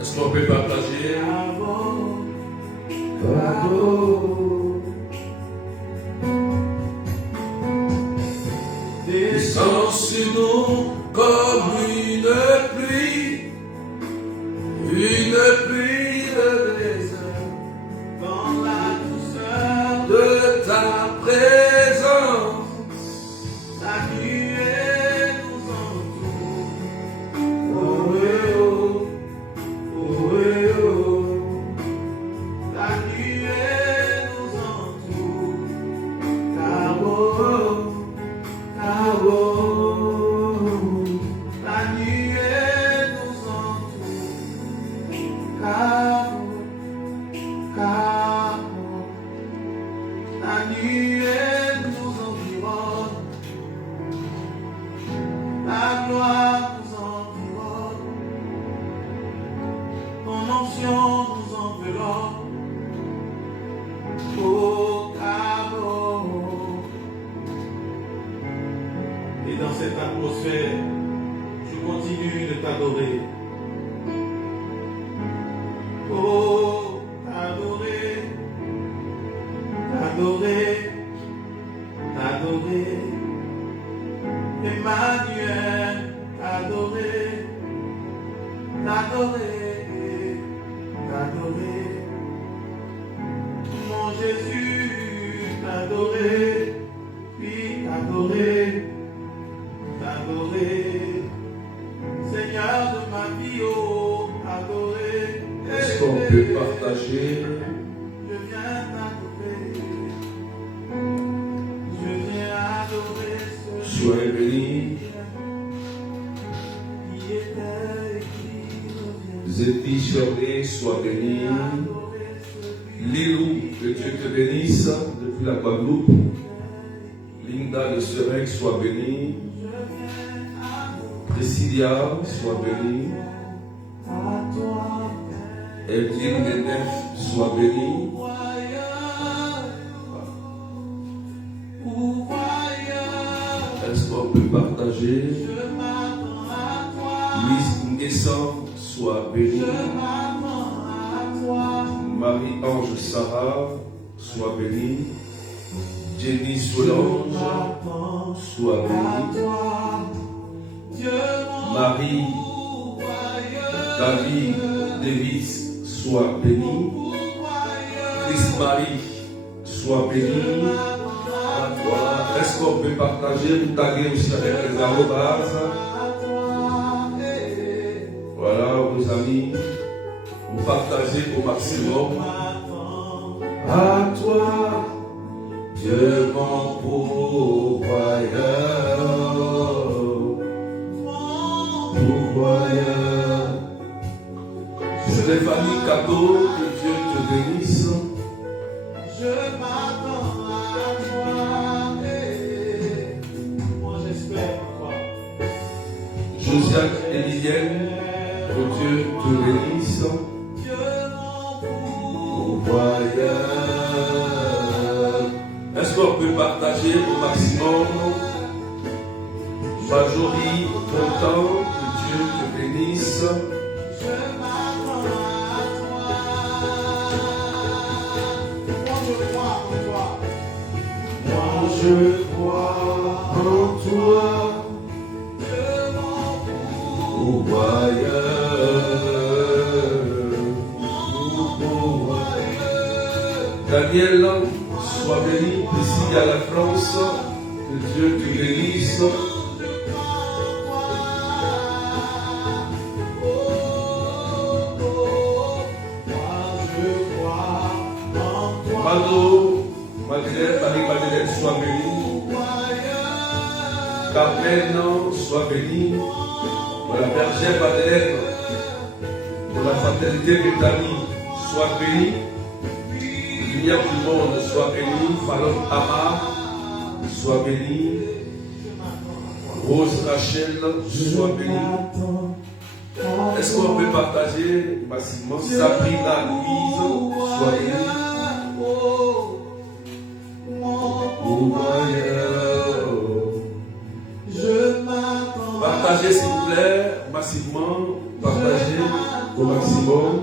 Est-ce qu'on peut partager? Descends sur nous comme une pluie de désert, dans la douceur de ta présence. La nuée nous entoure. Oh, eh, oh, oh, eh, oh. La nuée nous entoure. Car oh, car oh, la nuée nous entoure. Car la nuée nous environne. La gloire nous environne, ton onction nous enveloppe, au caveau. Et dans cette atmosphère, je continue de t'adorer. Oh, t'adorer, t'adorer, t'adorer. Emmanuel, t'adorer, t'adorer, t'adorer. Mon Jésus, t'adorer, puis t'adorer, t'adorer. Seigneur de ma vie, oh, t'adorer. Est-ce qu'on peut partager? Je viens t'adorer, je viens adorer ce Soyez bénis. qui était et qui revient. Zéti sois béni. Lilou, que Dieu te bénisse depuis la Guadeloupe. Linda de Serec, sois bénie. Priscilla, sois bénie. Evelyne de Nef, sois bénie. partager. Louise Nguessan soit bénie. Marie-Ange Sarah soit bénie. Jenny Solange soit bénie. Marie David Davis soit bénie. Chris Marie soit bénie. Voilà. Est-ce qu'on peut partager, vous taguer aussi avec les arrobases? Voilà, vos amis, vous partagez au maximum. À toi, Dieu mon pourvoyeur, pourvoyeur. Stéphanie Cadeau, que Dieu te bénisse. Je m'attends à toi. Moi j'espère quoi. Josiane Élienne, que Dieu te bénisse. Dieu mon Pourvoyeur. Est-ce qu'on peut partager au maximum? Majorie, content, que Dieu te bénisse. Je crois en toi, pourvoyeur. Daniel, sois béni, ici à la France, que Dieu te bénisse. Mado, Madeleine, Marie-Madeleine, sois bénie. Carmen, sois bénie. Pour la bergère Madeleine, pour la fraternité Bethany, sois bénie. Lumière du monde, sois bénie. Fallon Amar, sois bénie. Rose Rachel, sois bénie. Est-ce qu'on peut partager massivement? Sabrina Louise, sois bénie. Partagez s'il vous plaît, massivement, partagez au maximum.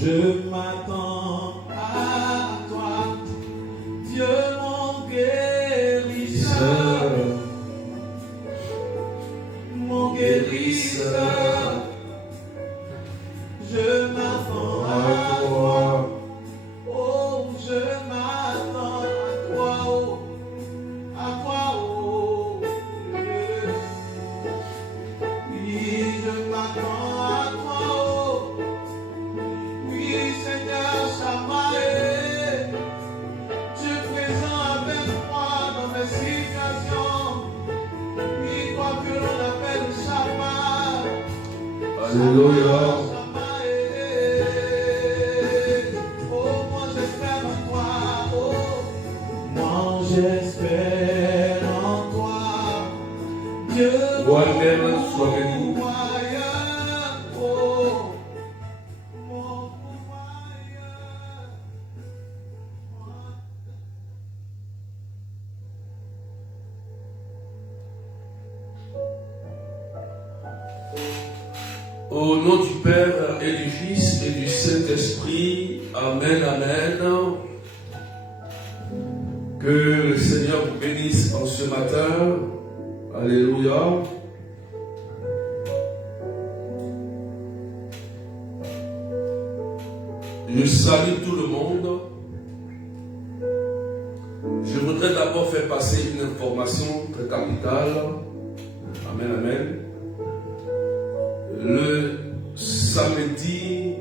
Je m'attends à toi, Dieu mon guérisseur, mon guérisseur. Je m'attends à toi, oh, je m'attends à toi, oh, à toi, oh, oui, je m'attends à toi, oh, oui, Seigneur, Samaé, tu es présent avec moi dans mes situations, oui, quoi que l'on appelle Shabbat. Alléluia. J'espère en toi, Dieu Moi-même, sois béni. Au nom du Père et du Fils et du Saint-Esprit, Amen, Amen. Que le Seigneur vous bénisse en ce matin. Alléluia. Je salue tout le monde. Je voudrais d'abord faire passer une information très capitale. Amen, amen. Le samedi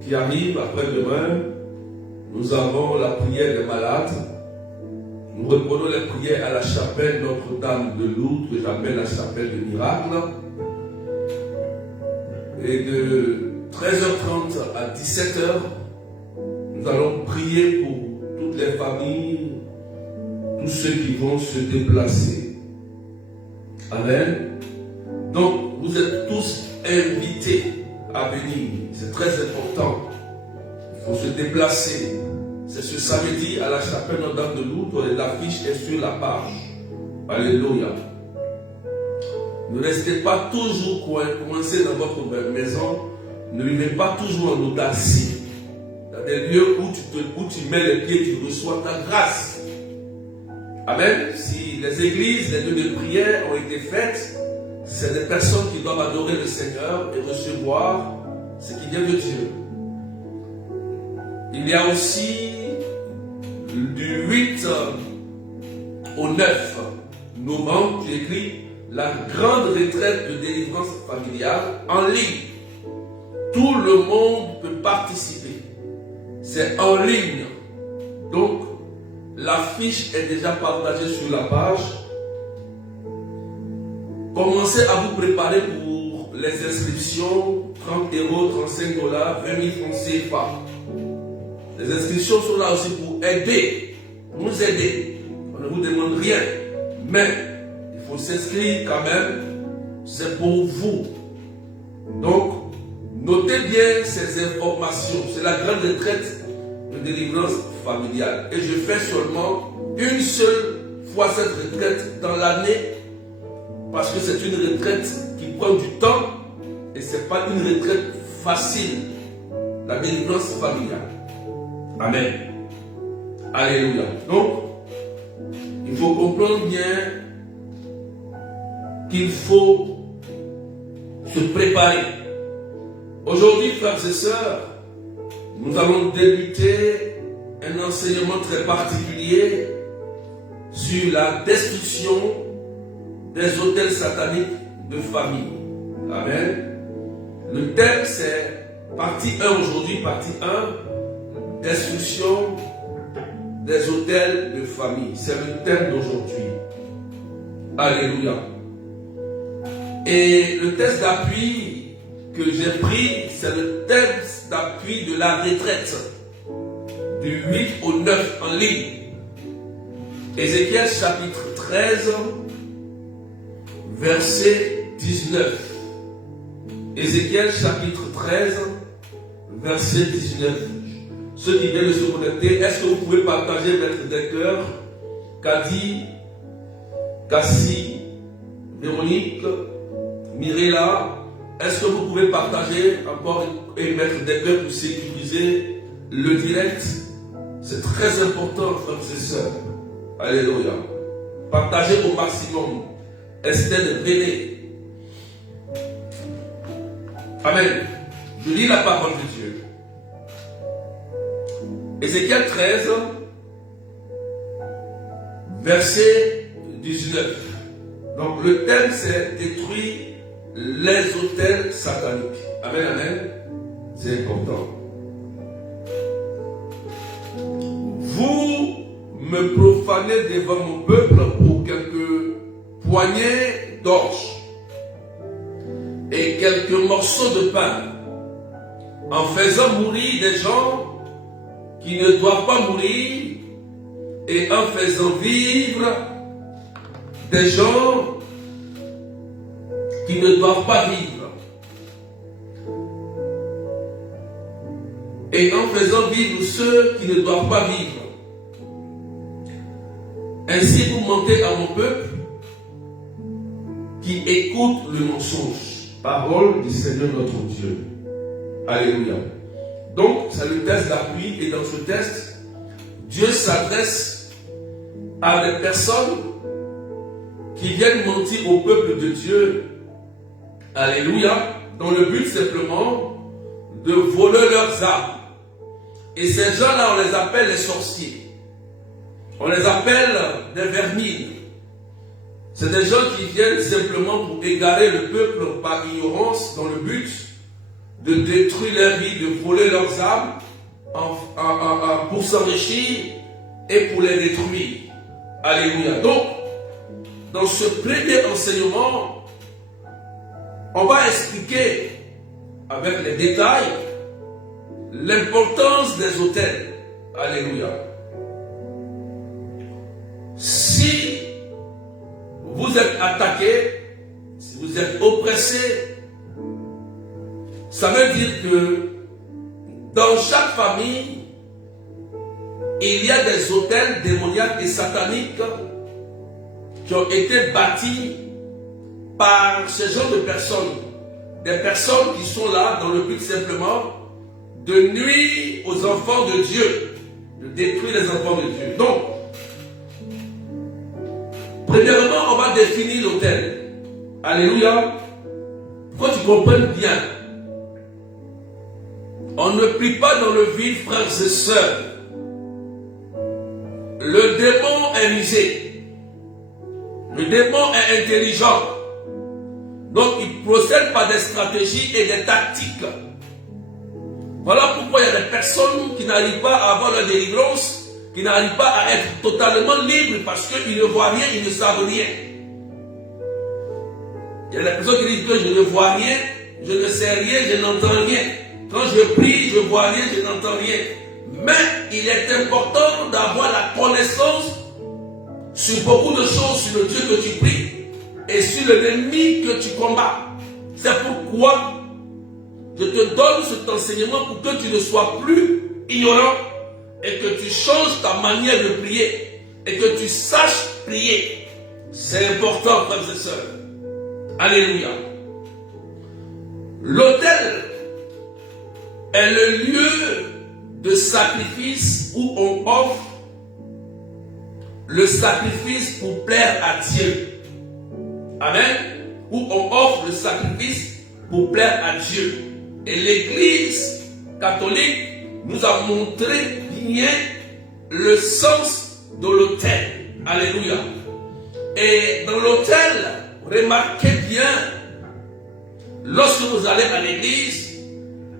qui arrive après-demain, nous avons la prière des malades. Nous reprenons les prières à la chapelle Notre-Dame de Lourdes, que j'appelle la chapelle de miracle. Et de 13h30 à 17h, nous allons prier pour toutes les familles, tous ceux qui vont se déplacer. Amen. Donc, vous êtes tous invités à venir. C'est très important. Il faut se déplacer. C'est ce samedi à la chapelle Notre-Dame de Lourdes, l'affiche est sur la page. Alléluia. Ne restez pas toujours coincés dans votre maison. Ne vivez pas toujours en audacie. Dans des lieux où tu mets les pieds, tu reçois ta grâce. Amen. Si les églises, les lieux de prière ont été faites, c'est des personnes qui doivent adorer le Seigneur et recevoir ce qui vient de Dieu. Il y a aussi du 8 au 9 novembre, j'ai écrit la grande retraite de délivrance familiale en ligne. Tout le monde peut participer. C'est en ligne. Donc, l'affiche est déjà partagée sur la page. Commencez à vous préparer pour les inscriptions. 30 €, 35 $, 20 000 francs CFA. Les inscriptions sont là aussi pour aider, pour nous aider. On ne vous demande rien. Mais, il faut s'inscrire quand même. C'est pour vous. Donc, notez bien ces informations. C'est la grande retraite de délivrance familiale. Et je fais seulement une seule fois cette retraite dans l'année. Parce que c'est une retraite qui prend du temps. Et ce n'est pas une retraite facile. La délivrance familiale. Amen. Alléluia. Donc, il faut comprendre bien qu'il faut se préparer. Aujourd'hui, frères et sœurs, nous allons débuter un enseignement très particulier sur la destruction des autels sataniques de famille. Amen. Le thème c'est partie 1 aujourd'hui, partie 1, destruction des autels de famille. C'est le thème d'aujourd'hui. Alléluia. Et le texte d'appui que j'ai pris, c'est le texte d'appui de la retraite du 8 au 9 en ligne. Ézéchiel chapitre 13, verset 19. Ézéchiel chapitre 13, verset 19. Ceux qui viennent de se connecter, est-ce que vous pouvez partager Maître Decker, Kadi, Cassie, Véronique, Mirella? Est-ce que vous pouvez partager encore et Maître Decker pour sécuriser le direct? C'est très important, frères et sœurs. Alléluia. Partagez au maximum. Estelle, venez. Amen. Je lis la parole de Dieu. Ézéchiel 13, verset 19. Donc le thème c'est détruire les autels sataniques. Amen, amen. C'est important. Vous me profanez devant mon peuple pour quelques poignées d'orge et quelques morceaux de pain, en faisant mourir des gens qui ne doivent pas mourir et en faisant vivre des gens qui ne doivent pas vivre. Et en faisant vivre ceux qui ne doivent pas vivre. Ainsi vous mentez à mon peuple qui écoute le mensonge. Parole du Seigneur notre Dieu. Alléluia. Donc, c'est le test d'appui. Et dans ce test, Dieu s'adresse à des personnes qui viennent mentir au peuple de Dieu. Alléluia. Dans le but simplement de voler leurs âmes. Et ces gens-là, on les appelle les sorciers. On les appelle des vermines. C'est des gens qui viennent simplement pour égarer le peuple par ignorance dans le but de détruire leur vie, de voler leurs âmes pour s'enrichir et pour les détruire. Alléluia. Donc, dans ce premier enseignement, on va expliquer avec les détails l'importance des autels. Alléluia. Si vous êtes attaqué, si vous êtes oppressé, ça veut dire que dans chaque famille, il y a des autels démoniaques et sataniques qui ont été bâtis par ce genre de personnes. Des personnes qui sont là dans le but simplement de nuire aux enfants de Dieu, de détruire les enfants de Dieu. Donc, premièrement, on va définir l'autel. Alléluia. Faut que tu comprennes bien. On ne prie pas dans le vide, frères et sœurs. Le démon est rusé. Le démon est intelligent. Donc, il procède par des stratégies et des tactiques. Voilà pourquoi il y a des personnes qui n'arrivent pas à avoir la délivrance, qui n'arrivent pas à être totalement libres parce qu'ils ne voient rien, ils ne savent rien. Il y a des personnes qui disent que je ne vois rien, je ne sais rien, je n'entends rien. Quand je prie, je ne vois rien, je n'entends rien. Mais il est important d'avoir la connaissance sur beaucoup de choses, sur le Dieu que tu pries et sur l'ennemi que tu combats. C'est pourquoi je te donne cet enseignement pour que tu ne sois plus ignorant et que tu changes ta manière de prier et que tu saches prier. C'est important, frères et sœurs. Alléluia. L'autel est le lieu de sacrifice où on offre le sacrifice pour plaire à Dieu. Amen. Où on offre le sacrifice pour plaire à Dieu. Et l'Église catholique nous a montré bien le sens de l'autel. Alléluia. Et dans l'autel, remarquez bien, lorsque vous allez à l'église,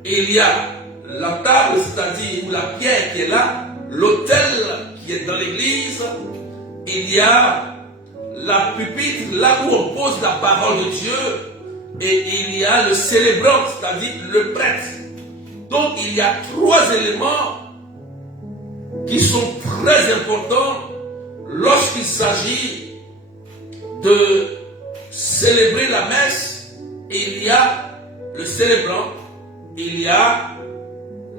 il y a la table, c'est-à-dire la pierre qui est là, l'autel qui est dans l'église, il y a la pupitre, là où on pose la parole de Dieu, et il y a le célébrant, c'est-à-dire le prêtre. Donc il y a trois éléments qui sont très importants lorsqu'il s'agit de célébrer la messe. Il y a le célébrant, il y a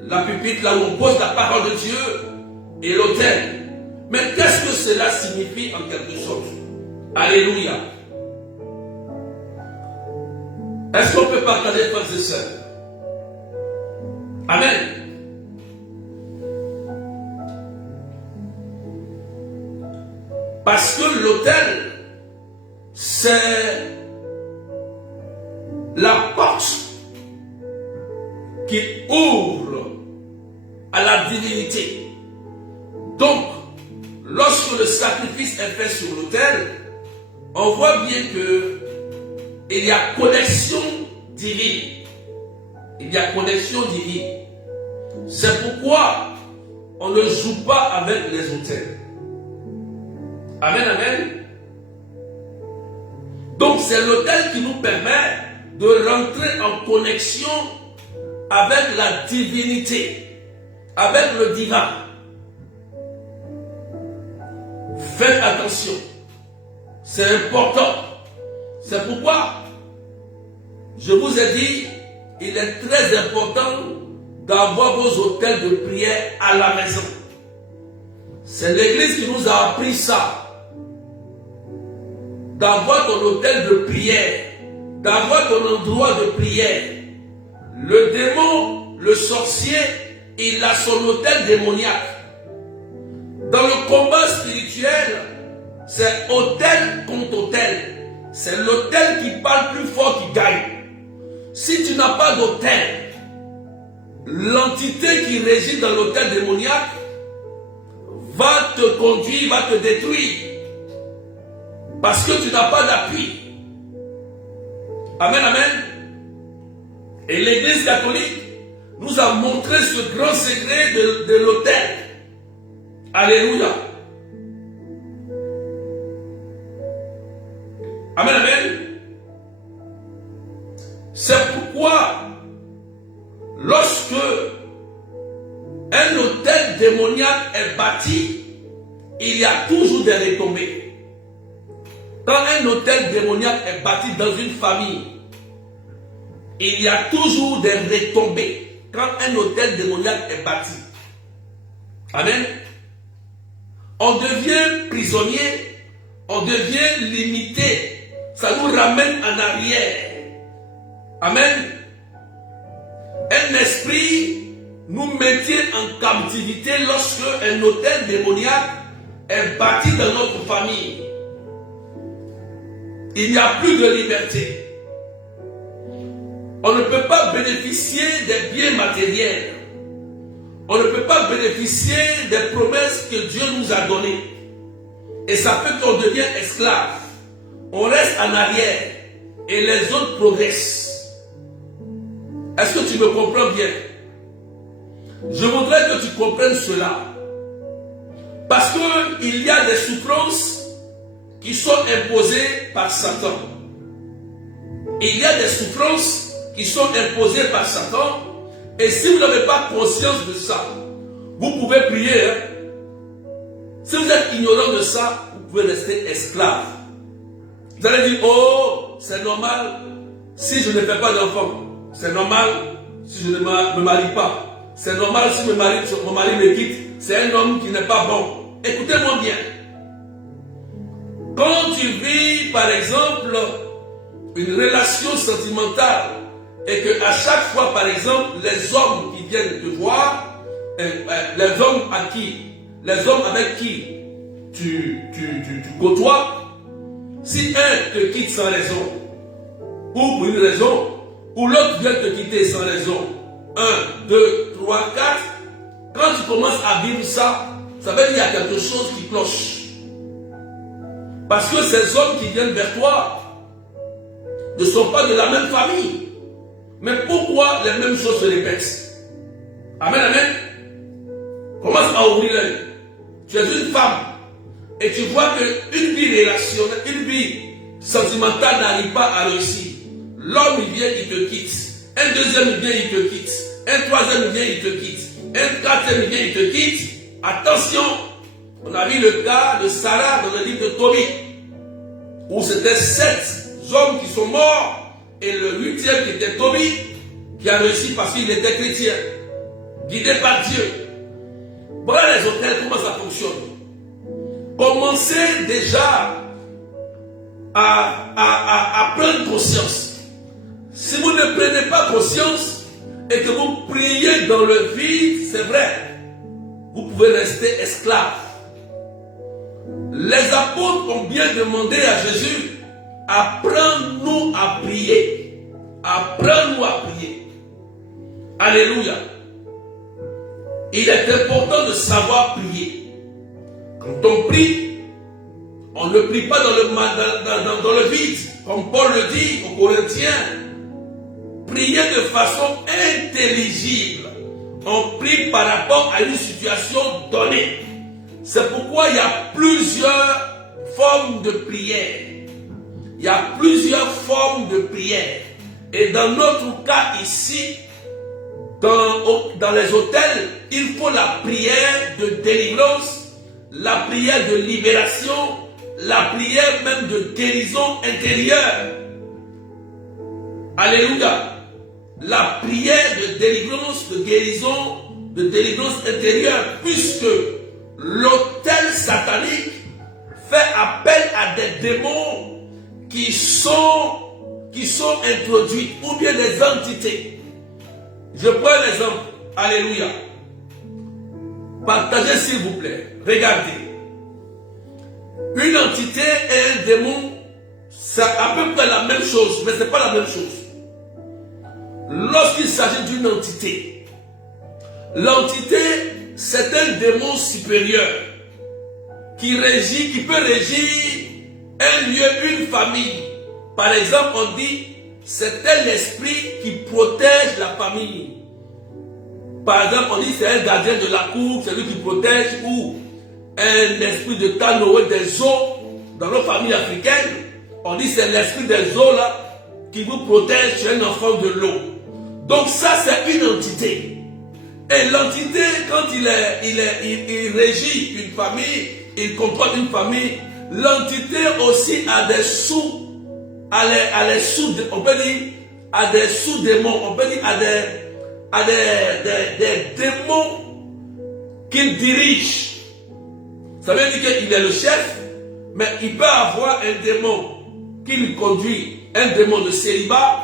la pupitre là où on pose la parole de Dieu et l'autel. Mais qu'est-ce que cela signifie en quelque sorte? Alléluia. Est-ce qu'on peut partager, frères et sœurs? Amen. Parce que l'autel, c'est la porte qui ouvre à la divinité. Donc, lorsque le sacrifice est fait sur l'autel, on voit bien que il y a connexion divine. Il y a connexion divine. C'est pourquoi on ne joue pas avec les autels. Amen, amen. Donc c'est l'autel qui nous permet de rentrer en connexion avec la divinité, avec le divin. Faites attention. C'est important. C'est pourquoi je vous ai dit, il est très important d'avoir vos autels de prière à la maison. C'est l'Église qui nous a appris ça. D'avoir ton autel de prière, d'avoir ton endroit de prière. Le démon, le sorcier, il a son autel démoniaque. Dans le combat spirituel, c'est autel contre autel. C'est l'autel qui parle plus fort qui gagne. Si tu n'as pas d'autel, l'entité qui réside dans l'autel démoniaque va te conduire, va te détruire. Parce que tu n'as pas d'appui. Amen, amen. Et l'Église catholique nous a montré ce grand secret de l'autel. Alléluia. Amen, amen. C'est pourquoi, lorsque un autel démoniaque est bâti, il y a toujours des retombées. Quand un autel démoniaque est bâti dans une famille, il y a toujours des retombées. Quand un autel démoniaque est bâti. Amen. on devient prisonnier, on devient limité. Ça nous ramène en arrière. Amen. Un esprit nous maintient en captivité lorsque un hôtel démoniaque est bâti dans notre famille. Il n'y a plus de liberté. On ne peut pas bénéficier des biens matériels. On ne peut pas bénéficier des promesses que Dieu nous a données. Et ça fait qu'on devient esclave. On reste en arrière et les autres progressent. Est-ce que tu me comprends bien? Je voudrais que tu comprennes cela. Parce qu'il y a des souffrances qui sont imposées par Satan. Il y a des souffrances qui sont imposées par Satan. Et si vous n'avez pas conscience de ça, vous pouvez prier. Si vous êtes ignorant de ça, vous pouvez rester esclave. Vous allez dire, oh, c'est normal si je ne fais pas d'enfant. C'est normal si je ne me marie pas. C'est normal si mon mari me quitte. C'est un homme qui n'est pas bon. Écoutez-moi bien. Quand tu vis, par exemple, une relation sentimentale et que à chaque fois, par exemple, les hommes qui viennent te voir, les hommes avec qui tu côtoies, si un te quitte sans raison, ou pour une raison, ou l'autre vient te quitter sans raison, 1, 2, 3, 4, quand tu commences à vivre ça, ça veut dire qu'il y a quelque chose qui cloche. Parce que ces hommes qui viennent vers toi ne sont pas de la même famille. Mais pourquoi les mêmes choses se répètent? Amen, amen. Commence à ouvrir l'œil. Tu es une femme et tu vois qu'une vie relationnelle, une vie sentimentale n'arrive pas à réussir. L'homme il vient, il te quitte. Un deuxième il vient, il te quitte. Un troisième il vient, il te quitte. Un quatrième il vient, il te quitte. Attention, on a vu le cas de Sarah dans le livre de Tobie, où c'était 7 hommes qui sont morts. Et le 8e qui était Tobie, qui a réussi parce qu'il était chrétien, guidé par Dieu. Voilà les hôtels, comment ça fonctionne. Commencez déjà à prendre conscience. Si vous ne prenez pas conscience et que vous priez dans le vide, c'est vrai, vous pouvez rester esclave. Les apôtres ont bien demandé à Jésus, apprends-nous à prier. Apprends-nous à prier. Alléluia. Il est important de savoir prier. Quand on prie, on ne prie pas dans le vide. Comme Paul le dit aux Corinthiens, priez de façon intelligible. On prie par rapport à une situation donnée. C'est pourquoi il y a plusieurs formes de prière. Il y a plusieurs formes de prière. Et dans notre cas ici, dans les hôtels, il faut la prière de délivrance, la prière de libération, la prière même de guérison intérieure. Alléluia. La prière de délivrance, de guérison, de délivrance intérieure, puisque l'hôtel satanique fait appel à des démons qui sont introduits, ou bien des entités. Je prends l'exemple. Alléluia. Partagez s'il vous plaît. Regardez. Une entité et un démon, c'est à peu près la même chose, mais ce n'est pas la même chose. Lorsqu'il s'agit d'une entité, l'entité, c'est un démon supérieur qui peut régir un lieu, une famille. Par exemple, on dit, c'est un esprit qui protège la famille. Par exemple, on dit, c'est un gardien de la cour, c'est lui qui protège, ou un esprit de Tanoé des eaux. Dans nos familles africaines, on dit, c'est l'esprit des eaux là, qui vous protège chez un enfant de l'eau. Donc ça, c'est une entité. Et l'entité, quand il régit une famille, il contrôle une famille, l'entité aussi a des on peut dire, à des sous-démons, on peut dire à des démons qu'il dirige. Ça veut dire qu'il est le chef, mais il peut avoir un démon qui lui conduit, un démon de célibat,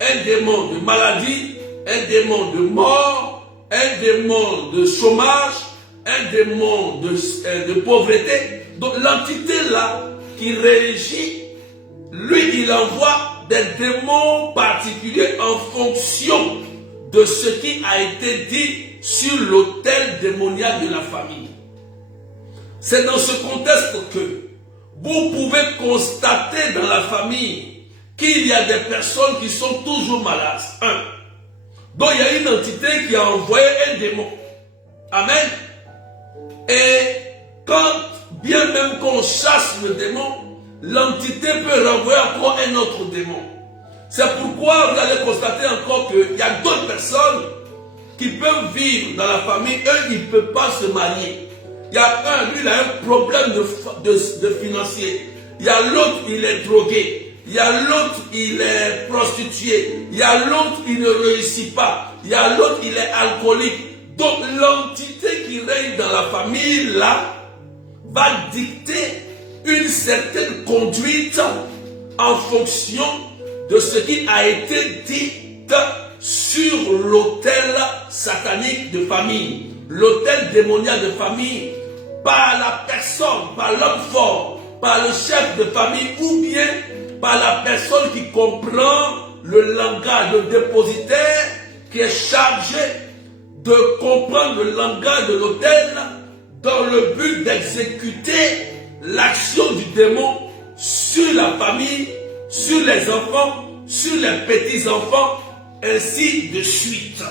un démon de maladie, un démon de mort, un démon de chômage, un démon de pauvreté. Donc l'entité là qui régit, lui il envoie des démons particuliers en fonction de ce qui a été dit sur l'autel démoniaque de la famille. C'est dans ce contexte que vous pouvez constater dans la famille qu'il y a des personnes qui sont toujours malades. Donc il y a une entité qui a envoyé un démon. Amen. Et quand, bien même qu'on chasse le démon, l'entité peut renvoyer encore un autre démon. C'est pourquoi vous allez constater encore qu'il y a d'autres personnes qui peuvent vivre dans la famille. Eux, ils ne peuvent pas se marier. Il y a un, lui, il a un problème de financier. Il y a l'autre, il est drogué. Il y a l'autre, il est prostitué. Il y a l'autre, il ne réussit pas. Il y a l'autre, il est alcoolique. Donc, l'entité qui règne dans la famille, là, va dicter une certaine conduite en fonction de ce qui a été dit sur l'autel satanique de famille, l'autel démoniaque de famille, par la personne, par l'homme fort, par le chef de famille, ou bien par la personne qui comprend le langage, le dépositaire, qui est chargé de comprendre le langage de l'autel dans le but d'exécuter l'action du démon sur la famille, sur les enfants, sur les petits-enfants, ainsi de suite.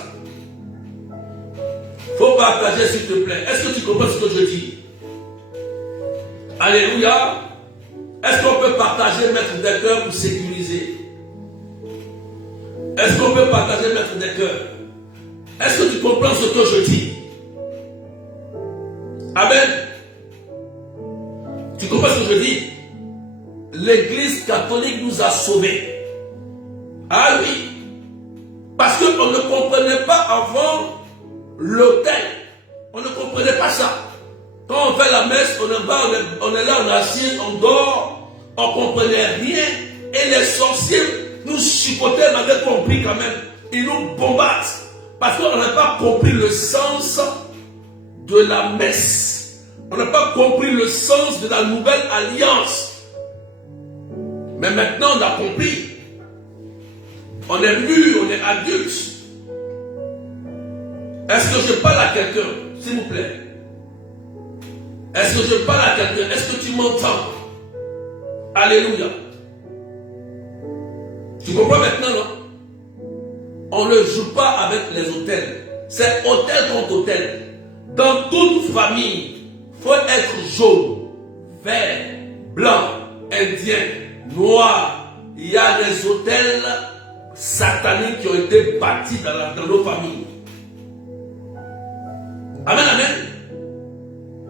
Il faut partager, s'il te plaît. Est-ce que tu comprends ce que je dis? Alléluia. Est-ce qu'on peut partager, mettre des cœurs pour sécuriser? Est-ce qu'on peut partager, mettre des cœurs? Est-ce que tu comprends ce que je dis? Amen. Tu comprends ce que je dis? L'Église catholique nous a sauvés. Ah oui. Parce qu'on ne comprenait pas avant l'autel. On ne comprenait pas ça. Quand on fait la messe, on est là, on est assis, on dort, on ne comprenait rien. Et les sorciers nous chipotaient, on avait compris quand même. Ils nous bombardent. Parce qu'on n'a pas compris le sens de la messe. On n'a pas compris le sens de la nouvelle alliance. Mais maintenant, on a compris. On est mûr, on est adulte. Est-ce que je parle à quelqu'un, s'il vous plaît? Est-ce que je parle à quelqu'un? Est-ce que tu m'entends? Alléluia. Tu comprends maintenant, non? On ne joue pas avec les autels. C'est autel contre autel. Dans toute famille, il faut être jaune, vert, blanc, indien, noir. Il y a des autels sataniques qui ont été bâtis dans nos familles. Amen, amen.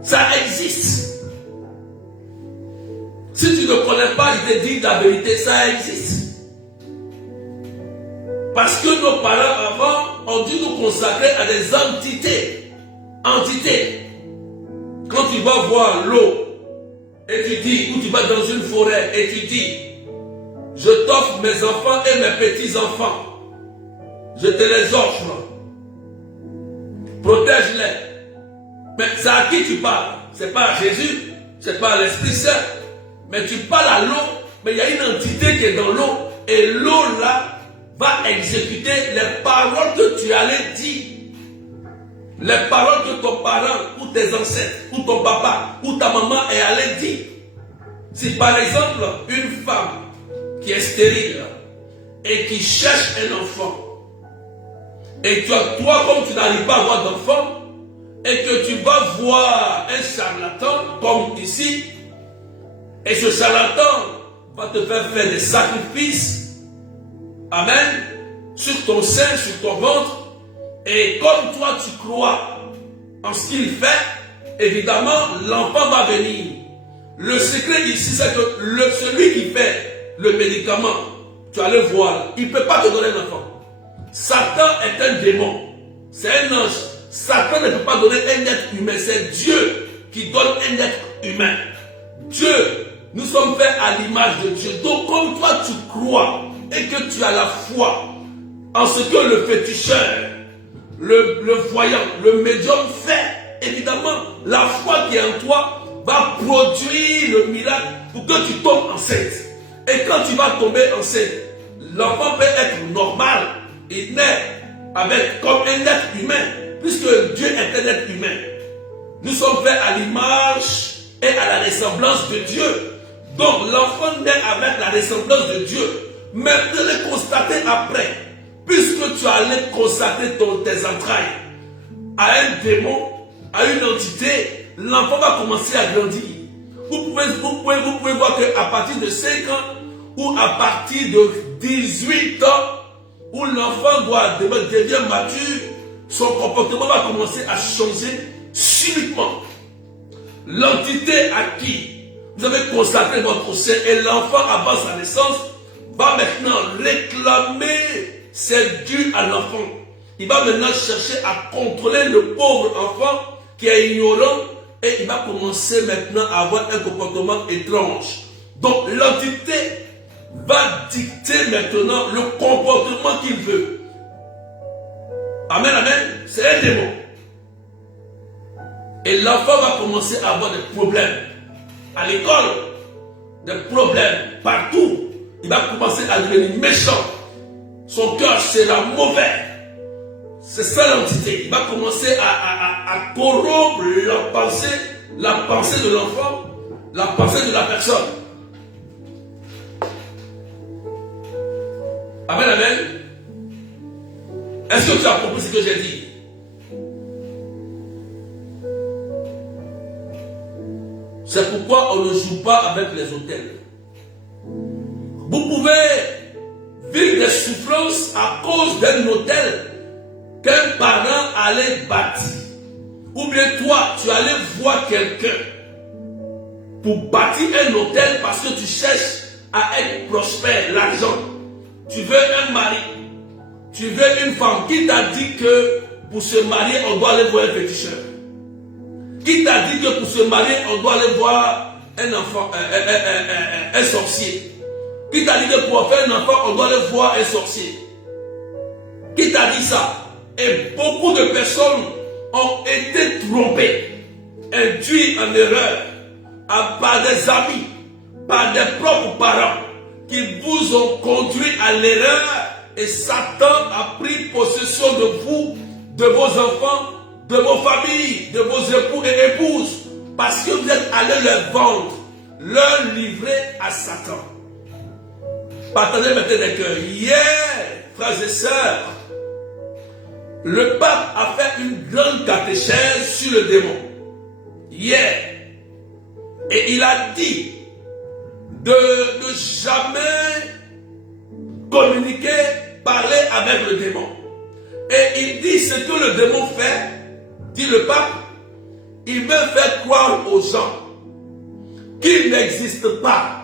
Ça existe. Si tu ne connais pas, il te dit la vérité, ça existe. Parce que nos parents avant ont dû nous consacrer à des entités. Entités. Quand tu vas voir l'eau, et tu dis, ou tu vas dans une forêt, et tu dis, je t'offre mes enfants et mes petits-enfants. Je te les offre. Protège-les. Mais c'est à qui tu parles? C'est pas à Jésus, c'est pas à l'Esprit Saint. Mais tu parles à l'eau, mais il y a une entité qui est dans l'eau. Et l'eau là va exécuter les paroles que tu allais dire. Les paroles que ton parent, ou tes ancêtres, ou ton papa, ou ta maman est allé dire. Si par exemple, une femme qui est stérile et qui cherche un enfant, et toi, comme tu n'arrives pas à avoir d'enfant, et que tu vas voir un charlatan, comme ici, et ce charlatan va te faire des sacrifices, amen, sur ton sein, sur ton ventre, et comme toi tu crois en ce qu'il fait, évidemment, l'enfant va venir. Le secret ici, c'est que celui qui fait le médicament, tu vas le voir, il ne peut pas te donner un enfant. Satan est un démon, c'est un ange. Satan ne peut pas donner un être humain, c'est Dieu qui donne un être humain. Dieu, nous sommes faits à l'image de Dieu. Donc comme toi tu crois et que tu as la foi en ce que le féticheur, le voyant, le médium fait, évidemment, la foi qui est en toi va produire le miracle pour que tu tombes enceinte. Et quand tu vas tomber enceinte, l'enfant peut être normal, il naît avec comme un être humain, puisque Dieu est un être humain. Nous sommes faits à l'image et à la ressemblance de Dieu. Donc l'enfant naît avec la ressemblance de Dieu. Mais de le constater après, puisque tu allais constater tes entrailles à un démon, à une entité, l'enfant va commencer à grandir. Vous pouvez voir qu'à partir de 5 ans ou à partir de 18 ans, où l'enfant devient mature, son comportement va commencer à changer subitement. L'entité à qui vous avez constaté votre sein et l'enfant avant sa naissance va maintenant réclamer c'est dû à l'enfant. Il va maintenant chercher à contrôler le pauvre enfant qui est ignorant et il va commencer maintenant à avoir un comportement étrange. Donc l'entité va dicter maintenant le comportement qu'il veut. Amen, amen. C'est un démon. Et l'enfant va commencer à avoir des problèmes. À l'école, des problèmes partout. Il va commencer à devenir méchant. Son cœur sera mauvais. C'est ça l'entité. Il va commencer à corrompre la pensée de l'enfant, la pensée de la personne. Amen, amen. Est-ce que tu as compris ce que j'ai dit? C'est pourquoi on ne joue pas avec les autels. Vous pouvez vivre des souffrances à cause d'un autel qu'un parent allait bâtir. Ou bien toi, tu allais voir quelqu'un pour bâtir un autel parce que tu cherches à être prospère, l'argent. Tu veux un mari, tu veux une femme. Qui t'a dit que pour se marier, on doit aller voir un féticheur? Qui t'a dit que pour se marier, on doit aller voir un enfant, un sorcier? Qui t'a dit que pour faire un enfant, on doit aller voir un sorcier? Qui t'a dit ça? Et beaucoup de personnes ont été trompées, induites en erreur par des amis, par des propres parents qui vous ont conduit à l'erreur et Satan a pris possession de vous, de vos enfants, de vos familles, de vos époux et épouses parce que vous êtes allés leur vendre, leur livrer à Satan. Partagez maintenant des cœurs. Hier, frères et sœurs, le pape a fait une grande catéchèse sur le démon. Hier. Et il a dit de ne jamais communiquer, parler avec le démon. Et il dit ce que le démon fait, dit le pape, il veut faire croire aux gens qu'il n'existe pas.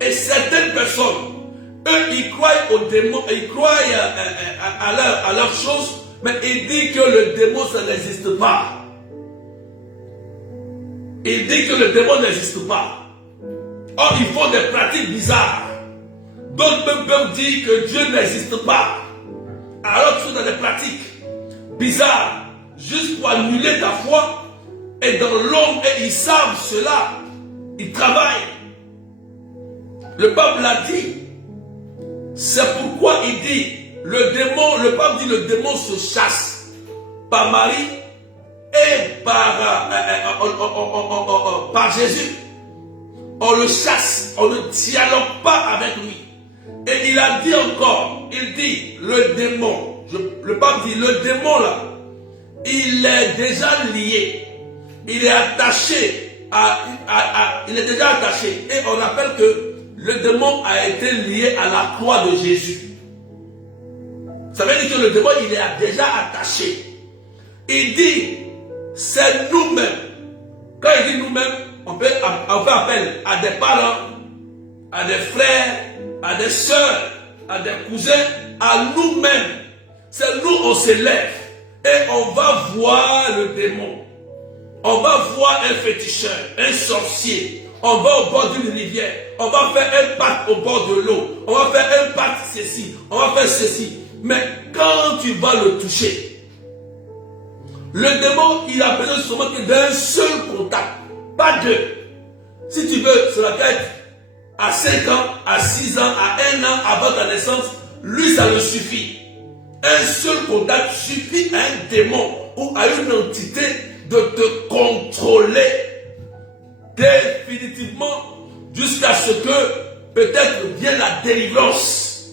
Et certaines personnes, eux, ils croient aux démons, ils croient à leurs choses, mais il dit que le démon, ça n'existe pas. Il dit que le démon n'existe pas. Or, ils font des pratiques bizarres. D'autres même peuvent dire que Dieu n'existe pas. Alors, ils sont dans des pratiques bizarres, juste pour annuler ta foi. Et dans l'ombre, et ils savent cela. Ils travaillent. Le pape l'a dit. C'est pourquoi il dit, le pape dit le démon se chasse par Marie et par Jésus. On le chasse, on ne dialogue pas avec lui. Et il a dit encore, il dit, le démon, le pape dit, le démon là, il est déjà lié, il est attaché, il est déjà attaché. Et on rappelle que le démon a été lié à la croix de Jésus. Ça veut dire que le démon, il est déjà attaché. Il dit, c'est nous-mêmes. Quand il dit nous-mêmes, on fait appel à des parents, à des frères, à des soeurs, à des cousins, à nous-mêmes. C'est nous, on se lève et on va voir le démon. On va voir un féticheur, un sorcier. On va au bord d'une rivière. On va faire un pacte au bord de l'eau. On va faire un pacte ceci. On va faire ceci. Mais quand tu vas le toucher, le démon, il a besoin seulement d'un seul contact. Pas deux. Si tu veux, cela peut être à 5 ans, à 6 ans, à 1 an avant ta naissance, lui, ça le suffit. Un seul contact suffit à un démon ou à une entité de te contrôler définitivement jusqu'à ce que peut-être vienne la délivrance.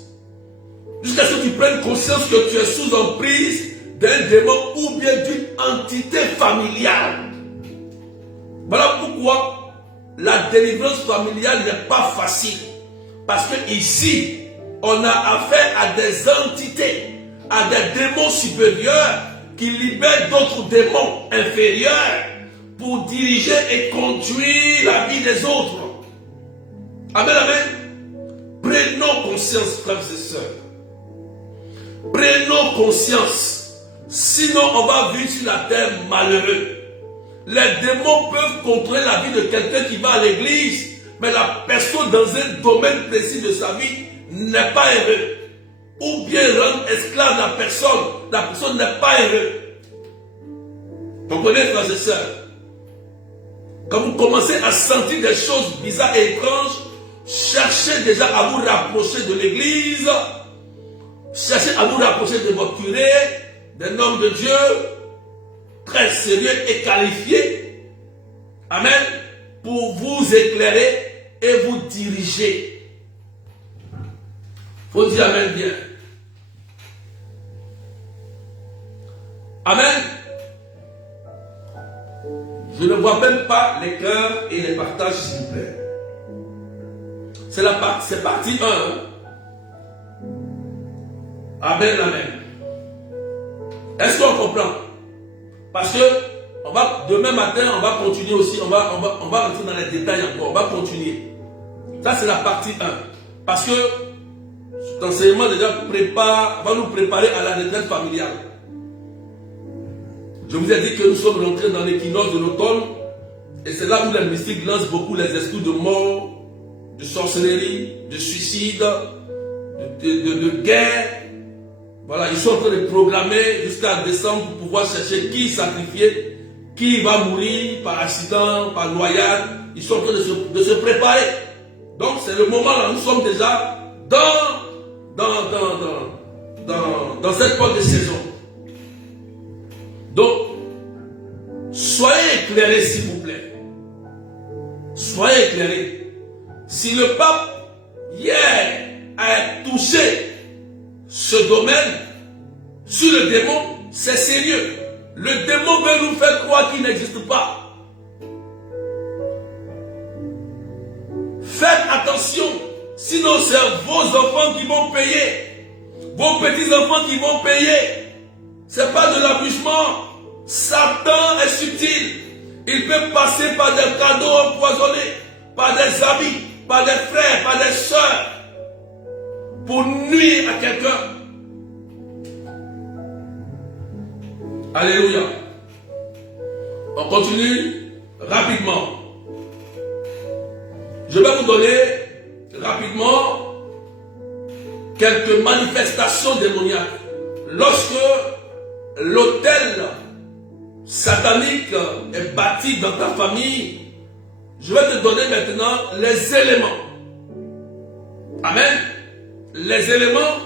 Jusqu'à ce que tu prennes conscience que tu es sous emprise d'un démon ou bien d'une entité familiale. Voilà pourquoi la délivrance familiale n'est pas facile. Parce que ici, on a affaire à des entités, à des démons supérieurs qui libèrent d'autres démons inférieurs pour diriger et conduire la vie des autres. Amen, amen. Prenons conscience, frères et sœurs. Prenons conscience. Sinon, on va vivre sur la terre malheureux. Les démons peuvent contrôler la vie de quelqu'un qui va à l'église, mais la personne dans un domaine précis de sa vie n'est pas heureux. Ou bien rendre esclave la personne n'est pas heureux. Comprenez, frères et sœurs? Quand vous commencez à sentir des choses bizarres et étranges, cherchez déjà à vous rapprocher de l'église, cherchez à vous rapprocher de votre curé, d'un homme de Dieu, très sérieux et qualifié. Amen. Pour vous éclairer et vous diriger. Faut dire amen bien. Amen. Je ne vois même pas les cœurs et les partages, s'il vous plaît. C'est partie 1. Amen, amen. Est-ce qu'on comprend? Parce que demain matin, on va continuer aussi, on va rentrer dans les détails encore, on va continuer. Ça, c'est la partie 1. Parce que cet enseignement déjà va nous préparer à la retraite familiale. Je vous ai dit que nous sommes rentrés dans l'équinoxe de l'automne, et c'est là où les mystiques lancent beaucoup les esprits de mort, de sorcellerie, de suicide, de guerre. Voilà, ils sont en train de programmer jusqu'à décembre pour pouvoir chercher qui sacrifier, qui va mourir par accident, par noyade. Ils sont en train de se préparer. Donc c'est le moment là, nous sommes déjà dans cette période de saison. Donc, soyez éclairés s'il vous plaît. Soyez éclairés. Si le pape hier a touché ce domaine sur le démon, c'est sérieux. Le démon veut nous faire croire qu'il n'existe pas. Faites attention, sinon c'est vos enfants qui vont payer, vos petits-enfants qui vont payer. Ce n'est pas de l'amusement. Satan est subtil. Il peut passer par des cadeaux empoisonnés, par des amis, par des frères, par des soeurs, pour nuire à quelqu'un. Alléluia. On continue rapidement. Je vais vous donner rapidement quelques manifestations démoniaques. Lorsque l'autel satanique est bâti dans ta famille, je vais te donner maintenant les éléments. Amen. Les éléments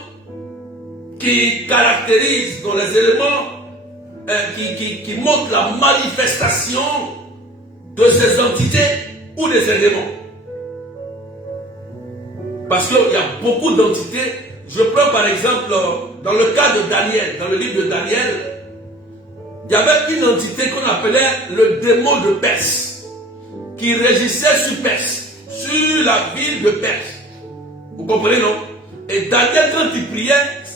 qui caractérisent, dans les éléments qui montrent la manifestation de ces entités ou de ces démons. Parce qu'il y a beaucoup d'entités. Je prends par exemple, dans le cas de Daniel, dans le livre de Daniel, il y avait une entité qu'on appelait le démon de Perse, qui régissait sur Perse, sur la ville de Perse. Vous comprenez, non? Et Daniel, quand il priait,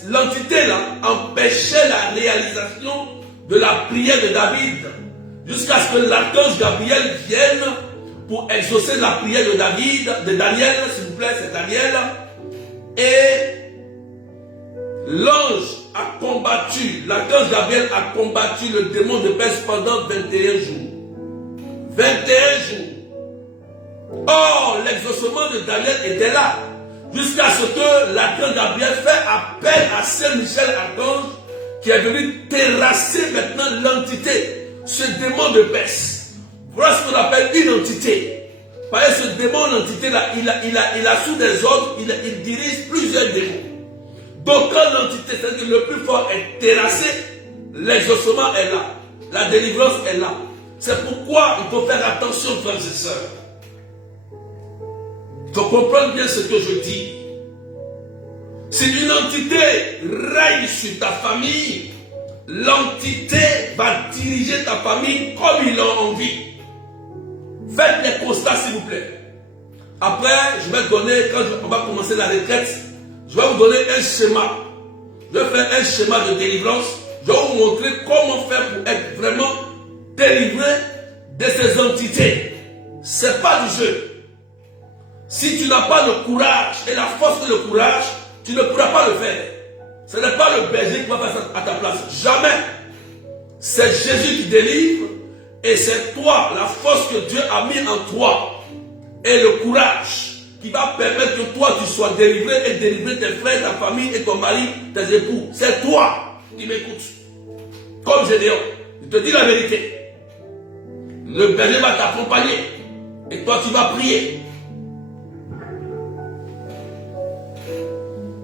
l'entité là empêchait la réalisation de la prière de David, jusqu'à ce que l'archange Gabriel vienne pour exaucer la prière de Daniel, s'il vous plaît, c'est Daniel. Et l'ange a combattu, l'archange Gabriel a combattu le démon de Perse pendant 21 jours. 21 jours. Or, l'exaucement de Daniel était là. Jusqu'à ce que l'archange Gabriel fait appel à Saint-Michel Archange, qui est venu terrasser maintenant l'entité, ce démon de Perse. Voilà ce qu'on appelle une entité. Parce que ce démon, l'entité-là, il a sous des ordres, il dirige plusieurs démons. Donc quand l'entité, c'est-à-dire le plus fort est terrassé, l'exaucement est là. La délivrance est là. C'est pourquoi il faut faire attention, frères et sœurs. Il faut comprendre bien ce que je dis. Si une entité règne sur ta famille, l'entité va diriger ta famille comme il a envie. Faites les constats, s'il vous plaît. Après, je vais donner, quand on va commencer la retraite, je vais vous donner un schéma. Je vais faire un schéma de délivrance. Je vais vous montrer comment faire pour être vraiment délivré de ces entités. Ce n'est pas du jeu. Si tu n'as pas le courage et la force de le courage, tu ne pourras pas le faire. Ce n'est pas le berger qui va faire ça à ta place. Jamais. C'est Jésus qui délivre et c'est toi, la force que Dieu a mis en toi et le courage qui va permettre que toi tu sois délivré et délivrer tes frères, ta famille et ton mari, tes époux. C'est toi qui m'écoutes. Comme Gédéon, je te dis la vérité. Le berger va t'accompagner et toi tu vas prier.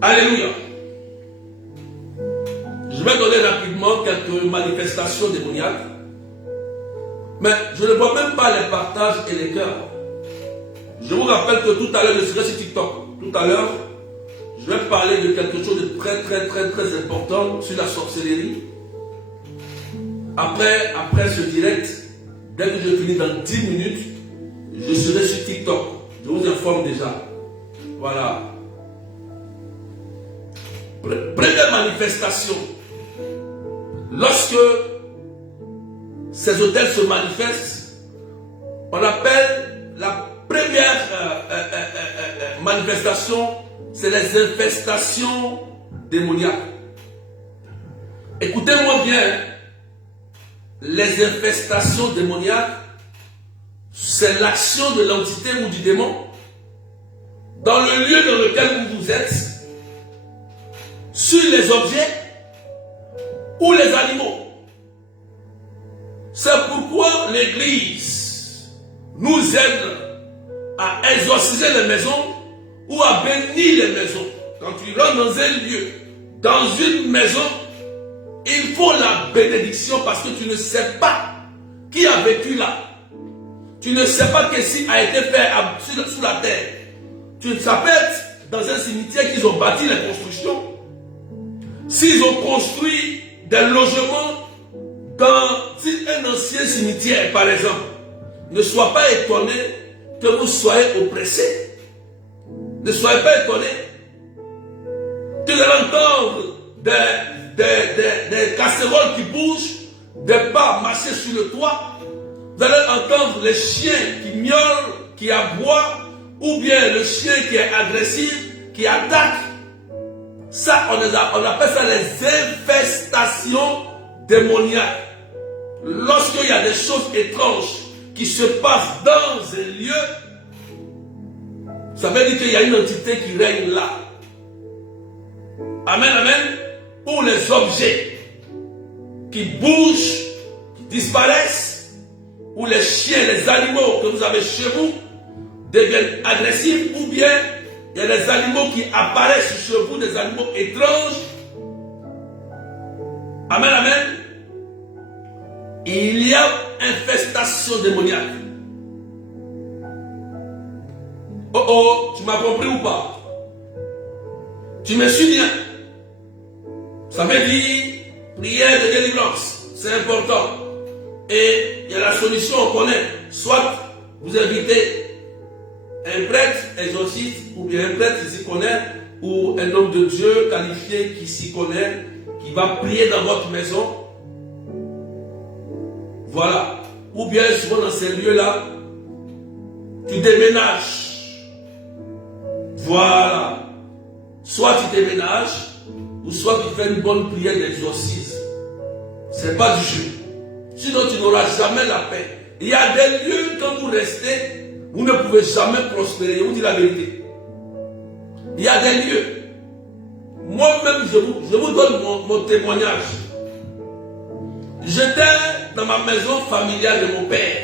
Alléluia. Je vais donner rapidement quelques manifestations démoniaques. Mais je ne vois même pas les partages et les cœurs. Je vous rappelle que tout à l'heure, je serai sur TikTok. Tout à l'heure, je vais parler de quelque chose de très important sur la sorcellerie. Après ce direct, dès que je finis dans 10 minutes, je serai sur TikTok. Je vous informe déjà. Voilà. Première manifestation. Lorsque ces hôtels se manifestent, on appelle la première manifestation, c'est les infestations démoniaques. Écoutez-moi bien, les infestations démoniaques, c'est l'action de l'entité ou du démon dans le lieu dans lequel vous êtes, sur les objets ou les animaux. C'est pourquoi l'Église nous aide à exorciser les maisons ou à bénir les maisons. Quand tu rentres dans un lieu, dans une maison, il faut la bénédiction parce que tu ne sais pas qui a vécu là. Tu ne sais pas qu'est-ce qui a été fait sous la terre. Ça peut être dans un cimetière qu'ils ont bâti les constructions. S'ils ont construit des logements dans un ancien cimetière, par exemple, ne sois pas étonné que vous soyez oppressés. Ne soyez pas étonné. Tu allez entendre des casseroles qui bougent, des pas marcher sur le toit. Vous allez entendre les chiens qui miaulent, qui aboient, ou bien le chien qui est agressif, qui attaque. Ça, on appelle ça les infestations démoniaques. Lorsqu'il y a des choses étranges qui se passent dans un lieu, ça veut dire qu'il y a une entité qui règne là. Amen, amen. Ou les objets qui bougent, qui disparaissent, ou les chiens, les animaux que vous avez chez vous deviennent agressifs, ou bien il y a des animaux qui apparaissent chez vous, des animaux étranges. Amen, amen. Il y a infestation démoniaque. Oh oh, tu m'as compris ou pas? Tu me suis bien? Ça veut dire prière de délivrance. C'est important. Et il y a la solution, on connaît. Soit vous invitez un prêtre exorciste, ou bien un prêtre qui s'y connaît, ou un homme de Dieu qualifié qui s'y connaît, qui va prier dans votre maison. Voilà. Ou bien souvent dans ces lieux-là, tu déménages. Voilà. Soit tu déménages, ou soit tu fais une bonne prière d'exorcisme. Ce n'est pas du jeu. Sinon tu n'auras jamais la paix. il y a des lieux, quand vous restez, vous ne pouvez jamais prospérer. Je vous dis la vérité. Il y a des lieux. Moi-même, je vous donne mon témoignage. J'étais dans ma maison familiale de mon père.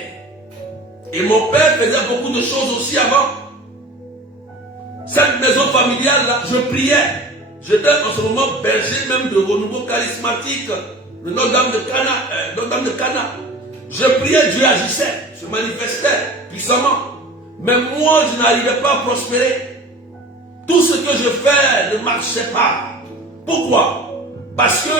Et mon père faisait beaucoup de choses aussi avant. Cette maison familiale-là, je priais. J'étais en ce moment berger même de renouveau charismatique, de Notre-Dame de Cana. Je priais, Dieu agissait, se manifestait puissamment. Mais moi, je n'arrivais pas à prospérer. Tout ce que je fais ne marchait pas. Pourquoi? Parce que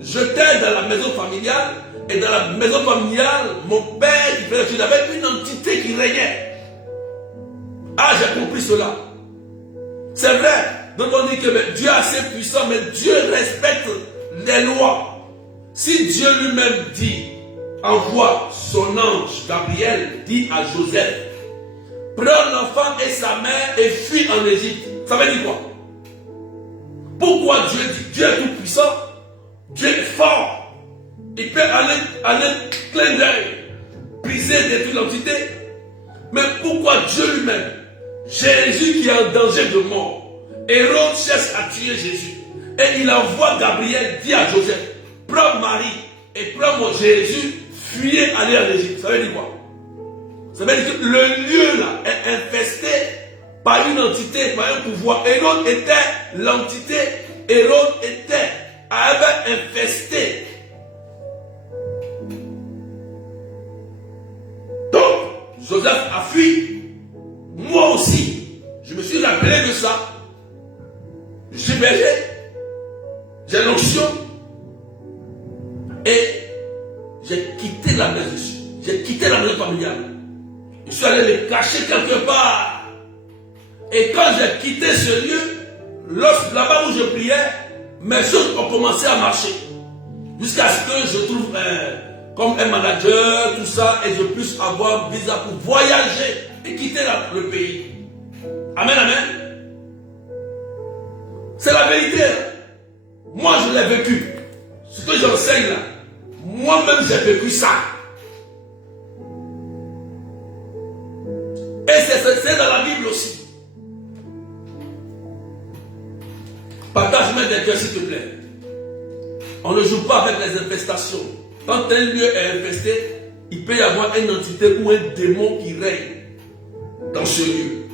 j'étais dans la maison familiale, et dans la maison familiale, mon père, il avait une entité qui régnait. Ah, j'ai compris cela. C'est vrai. Donc on dit que Dieu est assez puissant, mais Dieu respecte les lois. Si Dieu lui-même dit, envoie son ange Gabriel, dit à Joseph, prends l'enfant et sa mère et fuis en Égypte. Ça veut dire quoi? Pourquoi Dieu dit? Dieu est tout puissant, Dieu est fort. Il peut aller en un clin d'œil, briser, détruire l'entité. Mais pourquoi Dieu lui-même, Jésus qui est en danger de mort, Hérode cherche à tuer Jésus, et il envoie Gabriel, dit à Joseph, prends Marie et prends mon Jésus, fuyez, allez en Égypte. Ça veut dire quoi? Ça veut dire que le lieu là est infesté par une entité, par un pouvoir. Hérode était l'entité, Hérode avait infesté. Donc, Joseph a fui. Moi aussi, je me suis rappelé de ça. Je suis berger, j'ai l'onction. Et j'ai quitté la maison familiale. Je suis allé me cacher quelque part. Et quand j'ai quitté ce lieu, là-bas où je priais, mes choses ont commencé à marcher. Jusqu'à ce que je trouve comme un manager, tout ça, et je puisse avoir un visa pour voyager et quitter le pays. Amen, amen. C'est la vérité. Moi, je l'ai vécu. Ce que j'enseigne là, moi-même, j'ai vécu ça. Et c'est dans la Bible aussi. Partage-moi des cœurs, s'il te plaît. On ne joue pas avec les infestations. Quand un lieu est infesté, il peut y avoir une entité ou un démon qui règne dans ce lieu.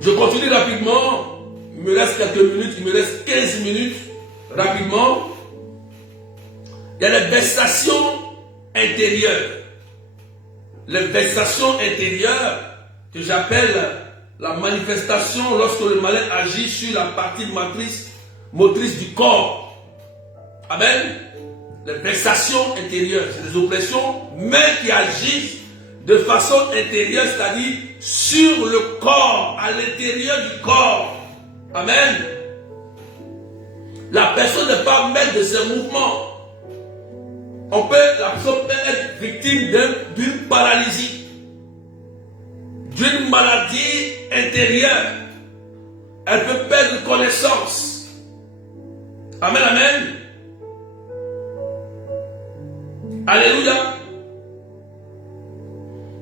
Je continue rapidement. Il me reste quelques minutes, il me reste 15 minutes. Rapidement. Il y a les vexations intérieures. Les vexations intérieures que j'appelle la manifestation lorsque le malin agit sur la partie motrice du corps. Amen. Les vexations intérieures, c'est des oppressions, mais qui agissent de façon intérieure, c'est-à-dire sur le corps, à l'intérieur du corps. Amen. La personne n'est pas maître de ses mouvements. La personne peut être victime d'une paralysie, d'une maladie intérieure. Elle peut perdre connaissance. Amen, amen. Alléluia.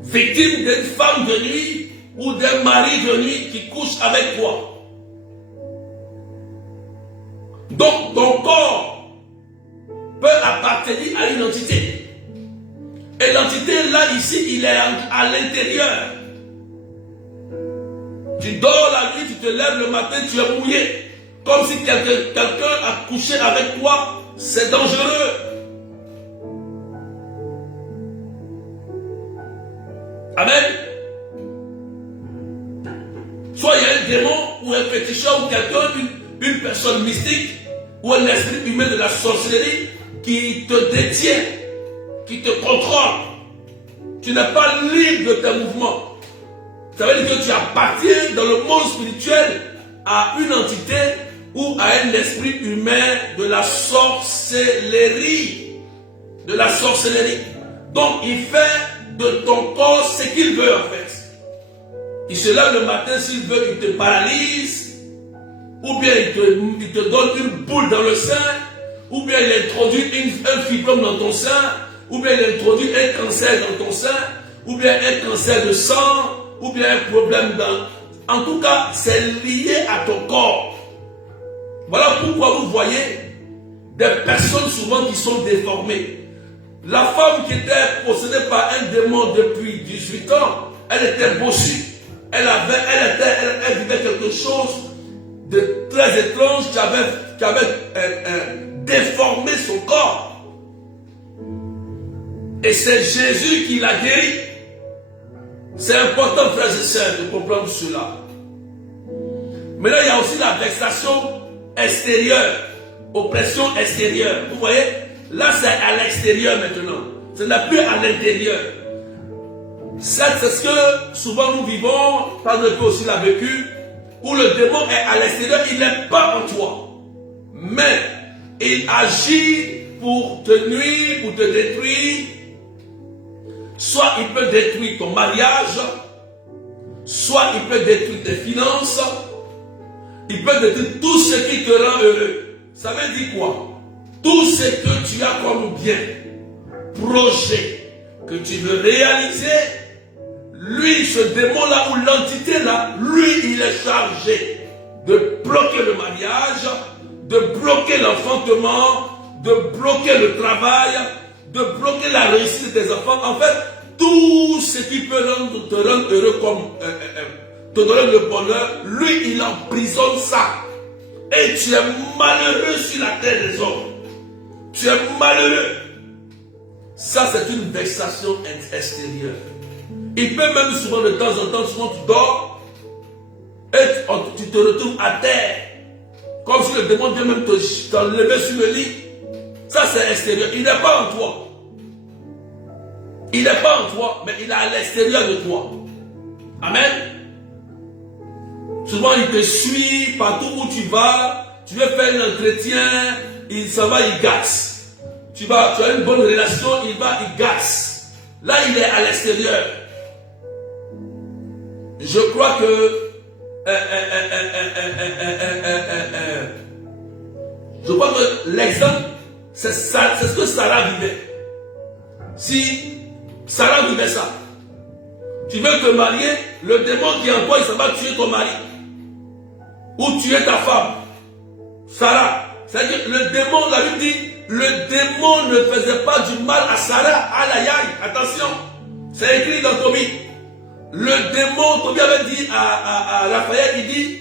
Victime d'une femme de nuit ou d'un mari de nuit qui couche avec toi. Donc ton corps peut appartenir à une entité. Et l'entité là, ici, il est à l'intérieur. Tu dors la nuit, tu te lèves le matin, tu es mouillé. Comme si quelqu'un a couché avec toi. C'est dangereux. Amen. Soit il y a un démon ou un féticheur ou quelqu'un, une personne mystique ou un esprit humain de la sorcellerie qui te détient, qui te contrôle. Tu n'es pas libre de tes mouvements. Ça veut dire que tu appartiens dans le monde spirituel à une entité ou à un esprit humain de la sorcellerie. De la sorcellerie. Donc il fait de ton corps ce qu'il veut en fait. Il se lève le matin, s'il veut, il te paralyse. Ou bien il te donne une boule dans le sein. ou bien il introduit un fibrome dans ton sein, ou bien il introduit un cancer dans ton sein, ou bien un cancer de sang, ou bien un problème dans... En tout cas, c'est lié à ton corps. Voilà pourquoi vous voyez des personnes souvent qui sont déformées. La femme qui était possédée par un démon depuis 18 ans, elle était bossue. Elle vivait quelque chose de très étrange qui avait déformé son corps. Et c'est Jésus qui l'a guéri. C'est important, frères et sœurs, de comprendre cela. Maintenant, il y a aussi la vexation extérieure, oppression extérieure. Vous voyez, là c'est à l'extérieur maintenant. Ce n'est plus à l'intérieur. C'est ce que souvent nous vivons, Padre Pio aussi l'a vécu, où le démon est à l'extérieur, il n'est pas en toi. Mais il agit pour te nuire, pour te détruire. Soit il peut détruire ton mariage, soit il peut détruire tes finances, il peut détruire tout ce qui te rend heureux. Ça veut dire quoi? Tout ce que tu as comme bien, projet, que tu veux réaliser, lui, ce démon-là, ou l'entité-là, lui, il est chargé de bloquer le mariage, de bloquer l'enfantement, de bloquer le travail, de bloquer la réussite de tes enfants. En fait, tout ce qui peut te rendre heureux, comme te donner le bonheur, lui, il emprisonne ça. Et tu es malheureux sur la terre des hommes. Tu es malheureux. Ça, c'est une vexation extérieure. Il peut même souvent, de temps en temps, souvent tu dors et tu te retrouves à terre. Comme si le démon vient même t'enlever sur le lit. Ça, c'est extérieur. Il n'est pas en toi. Il n'est pas en toi, mais il est à l'extérieur de toi. Amen. Souvent, il te suit partout où tu vas. Tu veux faire un entretien, il s'en va, il gâte. Tu as une bonne relation, il va, il gâte. Là, il est à l'extérieur. Je crois que l'exemple, c'est ce que Sarah vivait. Si Sarah vivait ça, tu veux te marier, le démon qui est en toi, il s'en va tuer ton mari. Ou tuer ta femme. Sarah. C'est-à-dire, le démon, la Bible dit, le démon ne faisait pas du mal à Sarah. Aïe, aïe, aïe, attention. C'est écrit dans Tobie. Le démon, Tobie avait dit à Raphaël, il dit,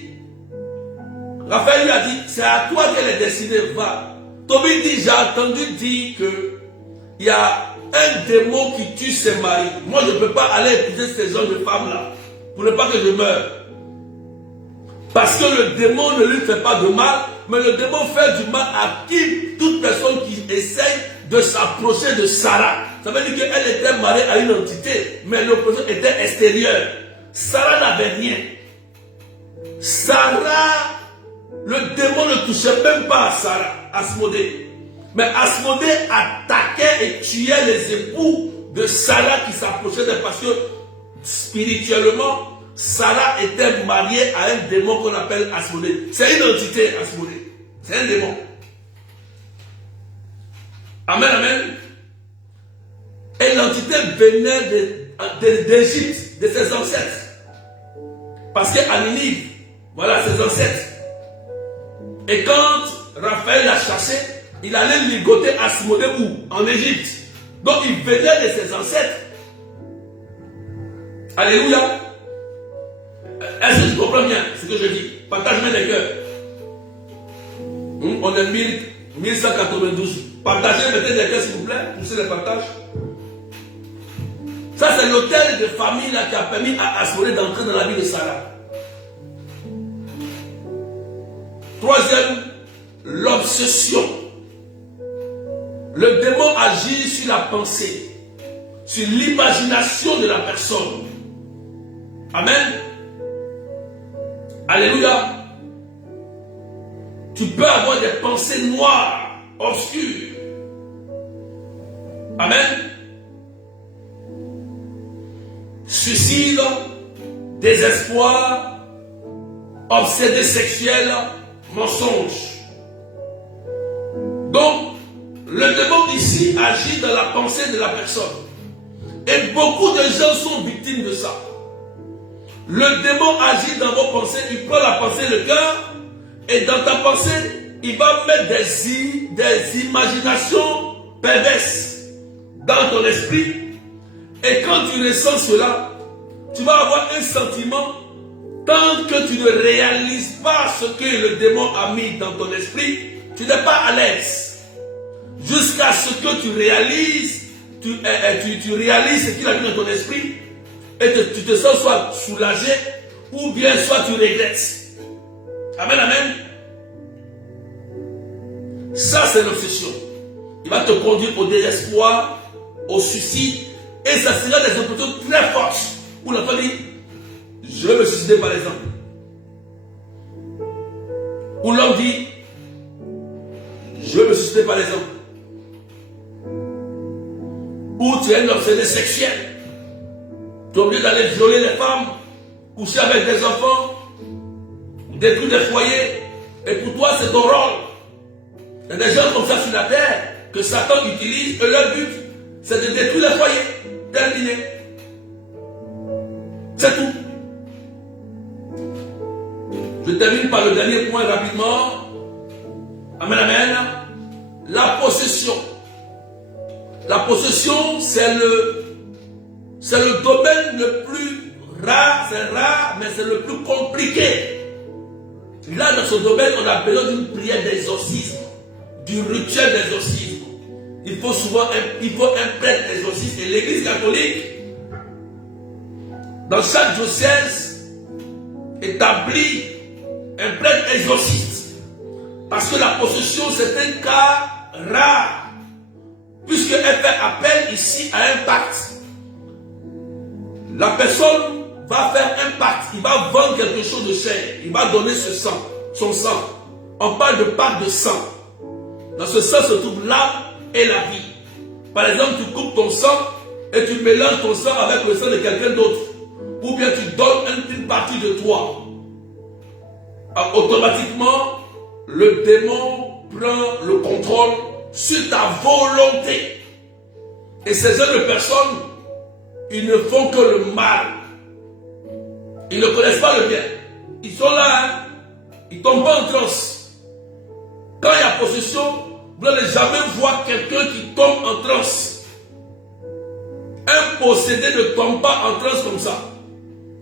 Raphaël lui a dit, c'est à toi qu'elle est destinée, va. Tobie dit, j'ai entendu dire que il y a un démon qui tue ses maris. Moi, je ne peux pas aller épouser ces gens de femmes-là, pour ne pas que je meure. Parce que le démon ne lui fait pas de mal, mais le démon fait du mal à toute personne qui essaye de s'approcher de Sarah. Ça veut dire qu'elle était mariée à une entité, mais l'opposition était extérieure. Sarah n'avait rien. Sarah, le démon ne touchait même pas à Sarah, Asmodée. Mais Asmodée attaquait et tuait les époux de Sarah qui s'approchaient d'elle parce que spirituellement, Sarah était mariée à un démon qu'on appelle Asmodée. C'est une entité, Asmodée. C'est un démon. Amen, amen. Et l'entité venait d'Égypte, de ses ancêtres. Parce qu'à Ninive, voilà ses ancêtres. Et quand Raphaël l'a chassé, il allait ligoter Asmodée où? En Égypte. Donc il venait de ses ancêtres. Alléluia. Est-ce que tu comprends bien ce que je dis? Partage-moi les cœurs. On est 1192. Partagez, mettez des cœurs s'il vous plaît. Poussez les partages. Ça, c'est l'hôtel de famille là, qui a permis à Asmodée d'entrer dans la vie de Sarah. Troisième, l'obsession. Le démon agit sur la pensée, sur l'imagination de la personne. Amen. Alléluia. Tu peux avoir des pensées noires, obscures. Amen. Suicide, désespoir, obsédé sexuel, mensonge. Donc, Le démon ici agit dans la pensée de la personne. Et beaucoup de gens sont victimes de ça. Le démon agit dans vos pensées, il prend la pensée, le cœur, et dans ta pensée, il va mettre des imaginations perverses dans ton esprit. Et quand tu ressens cela, tu vas avoir un sentiment, tant que tu ne réalises pas ce que le démon a mis dans ton esprit, tu n'es pas à l'aise. Jusqu'à ce que tu réalises, tu réalises ce qu'il a mis dans ton esprit, et tu te sens soit soulagé, ou bien soit tu regrettes. Amen, amen. Ça, c'est l'obsession. Il va te conduire au désespoir, au suicide, et ça sera des oppositions très fortes. Où l'enfant dit, je vais me suicider par exemple. Où l'homme dit, je vais me suicider par exemple. Ou tu es un obsédé sexuel. Tu es obligé d'aller violer les femmes, coucher avec des enfants, détruire des foyers. Et pour toi, c'est ton rôle. Il y a des gens comme ça sur la terre que Satan utilise et leur but, c'est de détruire les foyers. Terminé. C'est tout. Je termine par le dernier point rapidement. Amen, amen. La possession. La possession, c'est le domaine le plus rare, c'est rare, mais c'est le plus compliqué. Là, dans ce domaine, on a besoin d'une prière d'exorcisme, du rituel d'exorcisme. Il faut un prêtre exorciste. Et l'Église catholique, dans chaque diocèse, établit un prêtre exorciste. Parce que la possession, c'est un cas rare. Puisqu'elle fait appel ici à un pacte. La personne va faire un pacte. Il va vendre quelque chose de cher. Il va donner son sang. On parle de pacte de sang. Dans ce sang se trouve l'âme et la vie. Par exemple, tu coupes ton sang et tu mélanges ton sang avec le sang de quelqu'un d'autre. Ou bien tu donnes une partie de toi. Alors, automatiquement, le démon prend le contrôle sur ta volonté. Et ces jeunes de personnes, ils ne font que le mal. Ils ne connaissent pas le bien. Ils sont là, hein? Ils ne tombent pas en transe. Quand il y a possession, vous n'allez jamais voir quelqu'un qui tombe en transe. Un possédé ne tombe pas en transe comme ça.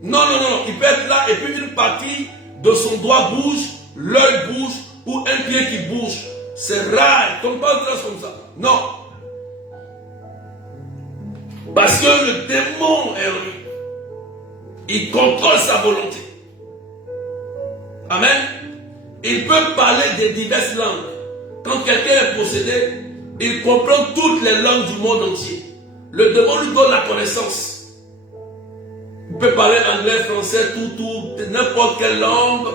Non, non, non, il peut être là et puis une partie de son doigt bouge, l'œil bouge ou un pied qui bouge. C'est rare, il ne tombe pas en transe comme ça. Non. Parce que le démon est en lui. Il contrôle sa volonté. Amen. Il peut parler de diverses langues. Quand quelqu'un est possédé, il comprend toutes les langues du monde entier. Le démon lui donne la connaissance. Il peut parler anglais, français, tout, n'importe quelle langue.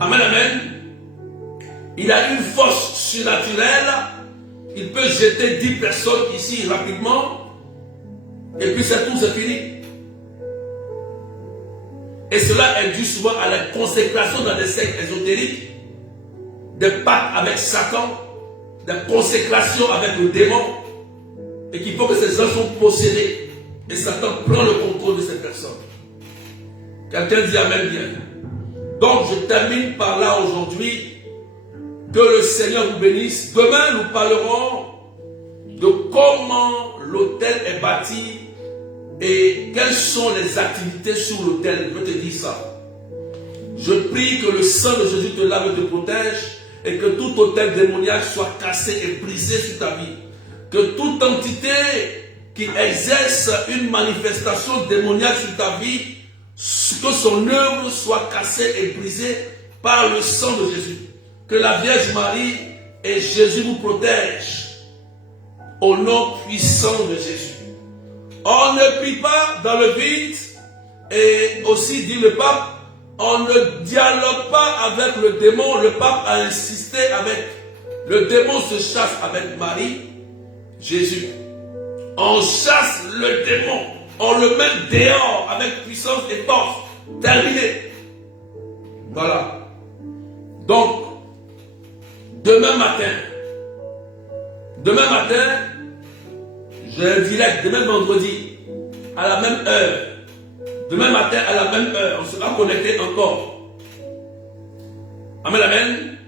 Amen, amen. Il a une force surnaturelle. Il peut jeter 10 personnes ici rapidement. Et puis c'est tout, c'est fini. Et cela est dû souvent à la consécration dans des sectes ésotériques, des pactes avec Satan, des consécrations avec le démon, et qu'il faut que ces gens soient possédés. Et Satan prend le contrôle de ces personnes. Quelqu'un dit Amen bien. Donc je termine par là aujourd'hui. Que le Seigneur vous bénisse. Demain nous parlerons de comment l'autel est bâti et quelles sont les activités sur l'autel. Je te dis ça. Je prie que le sang de Jésus te lave et te protège et que tout autel démoniaque soit cassé et brisé sur ta vie. Que toute entité qui exerce une manifestation démoniaque sur ta vie, que son œuvre soit cassée et brisée par le sang de Jésus. Que la Vierge Marie et Jésus vous protègent au nom puissant de Jésus. On ne prie pas dans le vide et aussi dit le pape, on ne dialogue pas avec le démon. Le pape a insisté avec le démon se chasse avec Marie, Jésus. On chasse le démon, on le met dehors avec puissance et force. Terminé. Voilà. Donc, demain matin, Demain matin, j'ai un direct, demain vendredi, à la même heure. Demain matin, à la même heure, on sera connecté encore. Amen, amen.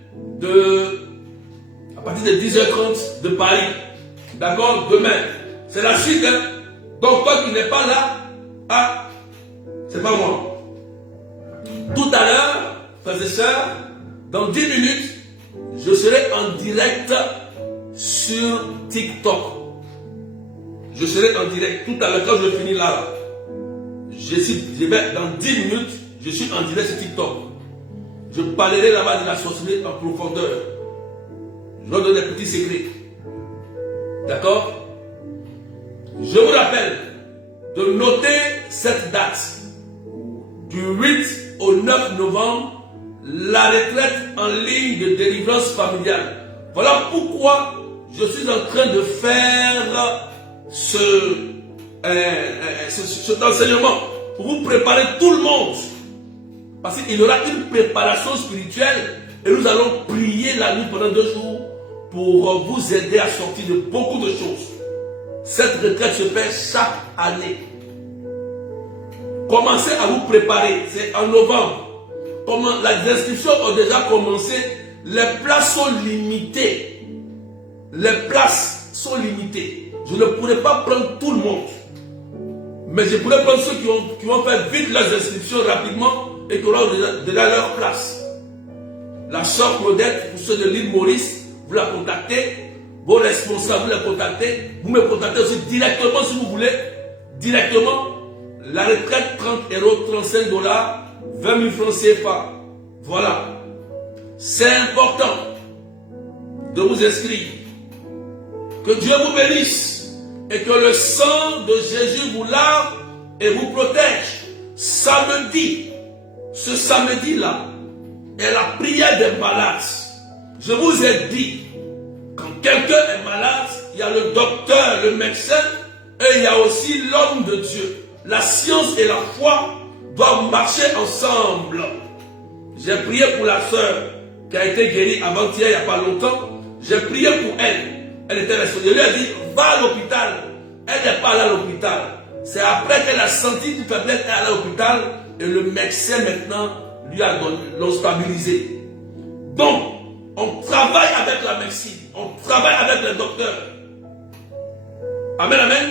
À partir de 10h30 de Paris. D'accord? Demain. C'est la suite, hein? Donc, toi qui n'es pas là, c'est pas moi. Tout à l'heure, frères et sœurs, dans 10 minutes, je serai en direct sur TikTok. Je serai en direct tout à l'heure quand je finis là. Je vais dans 10 minutes, je suis en direct sur TikTok. Je parlerai là-bas de la sorcellerie en profondeur. Je vais donner des petits secrets. D'accord? Je vous rappelle de noter cette date. Du 8 au 9 novembre, la retraite en ligne de délivrance familiale. Voilà pourquoi je suis en train de faire cet enseignement pour vous préparer tout le monde. Parce qu'il y aura une préparation spirituelle et nous allons prier la nuit pendant 2 jours pour vous aider à sortir de beaucoup de choses. Cette retraite se fait chaque année. Commencez à vous préparer, c'est en novembre. Les inscriptions ont déjà commencé, les places sont limitées. Les places sont limitées. Je ne pourrai pas prendre tout le monde. Mais je pourrais prendre ceux qui vont faire vite leurs inscriptions rapidement et qui auront déjà leur place. La sœur Claudette, pour ceux de l'île Maurice, vous la contactez. Vos responsables, vous les contactez. Vous me contactez aussi directement si vous voulez. Directement. La retraite, 30 €, 35 $, 20 000 francs CFA. Voilà. C'est important de vous inscrire. Que Dieu vous bénisse et que le sang de Jésus vous lave et vous protège. Samedi, ce samedi-là, est la prière des malades. Je vous ai dit, quand quelqu'un est malade, il y a le docteur, le médecin, et il y a aussi l'homme de Dieu. La science et la foi doivent marcher ensemble. J'ai prié pour la sœur qui a été guérie avant-hier, il n'y a pas longtemps. J'ai prié pour elle. Elle était restée. Je lui ai dit, va à l'hôpital. Elle n'est pas allée à l'hôpital. C'est après qu'elle a senti une faiblesse, elle est allée à l'hôpital. Et le médecin maintenant lui a l'ont stabilisé. Donc, on travaille avec la médecine. On travaille avec les docteurs. Amen, amen.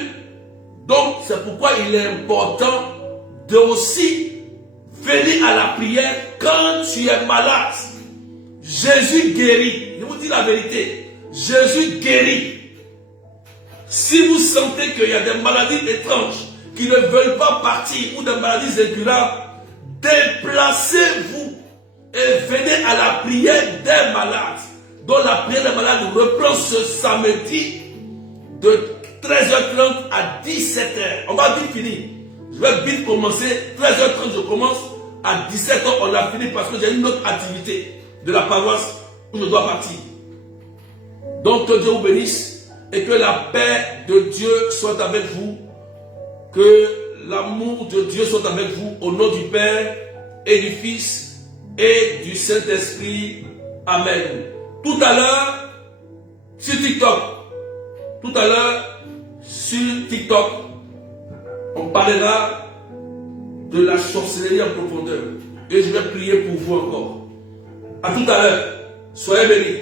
Donc, c'est pourquoi il est important de aussi venir à la prière quand tu es malade. Jésus guérit. Je vous dis la vérité. Jésus guérit. Si vous sentez qu'il y a des maladies étranges qui ne veulent pas partir ou des maladies incurables, déplacez-vous et venez à la prière des malades. Donc la prière des malades reprend ce samedi de 13h30 à 17h. On va vite finir. Je vais vite commencer. 13h30, je commence. À 17h, on a fini parce que j'ai une autre activité de la paroisse où je dois partir. Donc que Dieu vous bénisse et que la paix de Dieu soit avec vous. Que l'amour de Dieu soit avec vous au nom du Père et du Fils et du Saint-Esprit. Amen. Tout à l'heure, sur TikTok, on parlera de la sorcellerie en profondeur. Et je vais prier pour vous encore. À tout à l'heure. Soyez bénis.